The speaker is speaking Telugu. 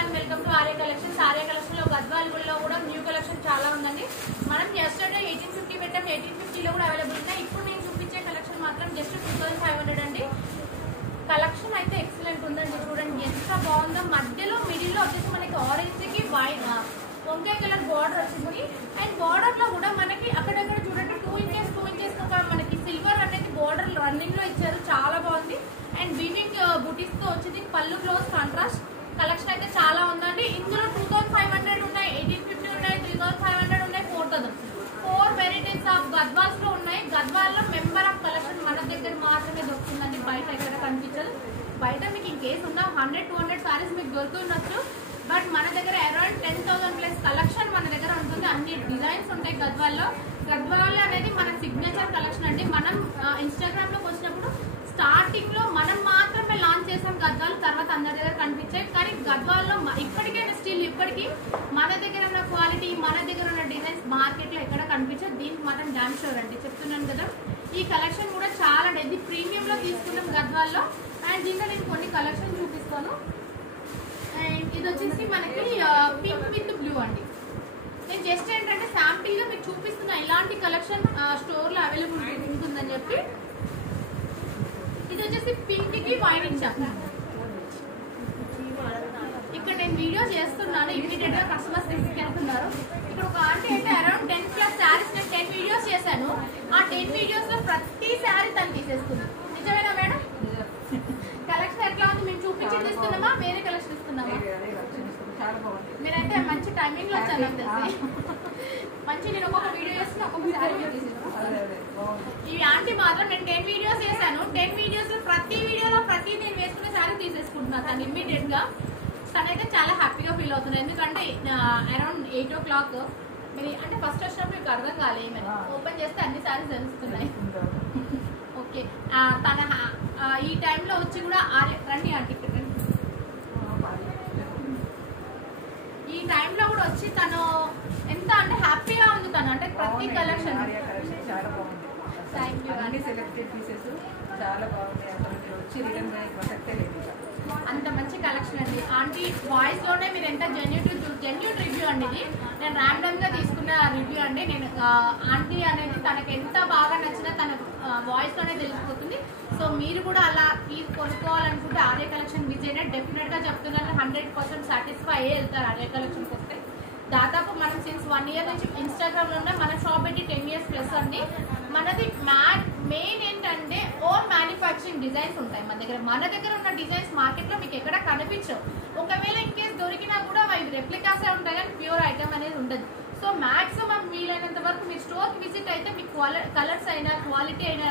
And welcome to Arya collections. Arya collection లో గద్వాల్లో కూడా న్యూ కలెక్షన్ చాలా ఉందండి. మనం ఎస్టర్డే 1850 పెట్టాం, 1850 లో కూడా అవైలబుల్ ఉన్నాయి. ఇప్పుడు నేను చూపించే కలెక్షన్ మాత్రం జస్ట్ 2500 అండి. కలెక్షన్ అయితే ఎక్సలెంట్ ఉందండి, చూడండి ఎంత బాగుందో. మధ్యలో మిడిల్ లో వచ్చేసి మనకి ఆరెంజ్ కి వైట్ వంకాయ కలర్ బార్డర్ వచ్చింది. అండ్ బార్డర్ లో కూడా మనకి అక్కడక్కడ చూడండి 2 ఇంచెస్ మనకి సిల్వర్ అనేది బార్డర్ రన్నింగ్ లో ఇచ్చారు, చాలా బాగుంది. అండ్ వీవింగ్ బుటీస్ తో వచ్చింది. పళ్ళు బ్లౌజ్ కాంట్రాస్ట్ కలెక్షన్ అయితే చాలా ఉందండి. ఇందులో 2500 ఉన్నాయి, 1850 ఉన్నాయి, 3500 ఉన్నాయి, 4000. 4 వెరైటీస్ ఆఫ్ గద్వాల్స్ లో ఉన్నాయి. గద్వాల్ లో మెంబర్ ఆఫ్ కలెక్షన్ మన దగ్గర మాత్రమే దొరుకుతుందండి, బయట ఎక్కడ కనిపించదు. బయట మీకు ఇన్ కేసు ఉన్న 100-200 సారీస్ మీకు దొరుకుతుండొచ్చు, బట్ మన దగ్గర అరౌండ్ 10,000 ప్లస్ కలెక్షన్ మన దగ్గర ఉంటుంది. అన్ని డిజైన్స్ ఉంటాయి గద్వాల్లో. గద్వాల్ అనేది మన సిగ్నేచర్ కలెక్షన్ అండి. మనం ఇన్స్టాగ్రామ్ లోకి వచ్చినప్పుడు స్టార్టింగ్ లో మనం మాత్రమే లాంచ్ చేసాం గద్వాల్, తర్వాత అందరి దగ్గర కనిపించాయి. కానీ గద్వాల్లో ఇప్పటికైనా స్టిల్ ఇప్పటికీ మన దగ్గర ఉన్న క్వాలిటీ, మన దగ్గర ఉన్న డిజైన్స్ మార్కెట్ లో ఎక్కడ కనిపించదు. దీనికి మాత్రం డామ్ షూర్ అండి, చెప్తున్నాను కదా. ఈ కలెక్షన్ కూడా చాలా ఇది ప్రీమియం లో తీసుకున్నాం గద్వాల్లో. అండ్ దీంట్లో నేను కొన్ని కలెక్షన్ చూపిస్తాను. అండ్ ఇది వచ్చేసి మనకి పింక్ విత్ బ్లూ అండి. నేను జస్ట్ ఏంటంటే శాంపిల్ గా మీకు చూపిస్తున్నా ఇలాంటి కలెక్షన్ స్టోర్ లో అవైలబుల్ ఉంటుందని చెప్పి. ఇది వచ్చేసి పింక్ కి వైట్ ఇచ్చాను. ఇక్కడ నేను వీడియో చేస్తున్నాను, ఇమీడియట్ గా కస్టమర్స్ తీసుకెళ్తున్నారు. ఇక్కడ ఒక ఆంటీ అయితే అరౌండ్ 10+ శారీస్ నేను 10 వీడియోస్ చేశాను. ఆ 10 వీడియోస్ లో ప్రతి శారీ తను తీసేస్తుంది. నిజమేనా మేడం? కలెక్షన్ ఎట్లా ఉంది? మేము చూపించి ఇస్తున్నామా, వేరే కలెక్షన్ ఇస్తున్నామా? మీరైతే మంచి టైమింగ్ లో వచ్చాను తెలిసి. మంచి నేను ఒక్కొక్క వీడియో చేస్తున్నా, ఒక్కొక్క శారీ ఈ ఆంటీ మాత్రం నేను 10 వీడియోస్ చేశాను. 10 వీడియోస్ లో ప్రతి వీడియోలో ప్రతి నేను వేసుకునే శారీ తీసేసుకుంటున్నా తను ఇమ్మీడియట్ గా. తనైతే చాలా హ్యాపీగా ఫీల్ అవుతున్నారు, ఎందుకంటే అరౌండ్ 8 o'clock మీరు అంటే ఫస్ట్ వచ్చినప్పుడు మీకు అర్థం కాలేమని ఓపెన్ చేస్తే అన్ని శారీస్ తెలుస్తున్నాయి. ఓకే, తన ఈ టైంలో వచ్చి కూడా రండి ఆంటీ, ఈ టైంలో కూడా వచ్చి తను ఎంత అంటే హ్యాపీగా ఉంది. తను అంటే ప్రతి కలెక్షన్ చాలా బాగుంది. Thank you. అన్ని సెలెక్టెడ్ పీసెస్ చాలా బాగున్నాయి. అసలు మీరు వచ్చి రిటర్న్ ప్రసక్తే లేదు. అంత మంచి కలెక్షన్ అండి. ఆంటీ వాయిస్ లోనే మీరు ఎంత జెన్యూన్ రివ్యూ అండి. ఇది నేను ర్యాండమ్ గా తీసుకున్న రివ్యూ అండి. నేను ఆంటీ అనేది తనకు ఎంత బాగా నచ్చినా తన వాయిస్ లోనే తెలిసిపోతుంది. సో మీరు కూడా అలా కొనుక్కోవాలనుకుంటే ఆర్య కలెక్షన్ విజయ్ డెఫినెట్ గా చెప్తున్నాను, 100% సాటిస్ఫై అయ్యే వెళ్తారు ఆర్య కలెక్షన్కి వస్తే. దాదాపు మనం సిన్స్ 1 year నుంచి ఇన్స్టాగ్రామ్ లో ఉన్న మన షాప్ పెట్టి 10 years ప్లస్ అండి. మనది మెయిన్ ఏంటంటే ఓన్ మ్యానుఫ్యాక్చరింగ్ డిజైన్స్ ఉంటాయి మన దగ్గర. మన దగ్గర ఉన్న డిజైన్స్ మార్కెట్ లో మీకు ఎక్కడ కనిపించవు. ఒకవేళ ఇన్ కేసు దొరికినా కూడా అవి రెప్లికాసే ఉంటాయి, కానీ ప్యూర్ ఐటమ్ అనేది ఉండదు. సో మాక్సిమం వీలైనంత వరకు మీరు స్టోర్ కి విజిట్ అయితే మీకు కలర్స్ అయినా క్వాలిటీ అయినా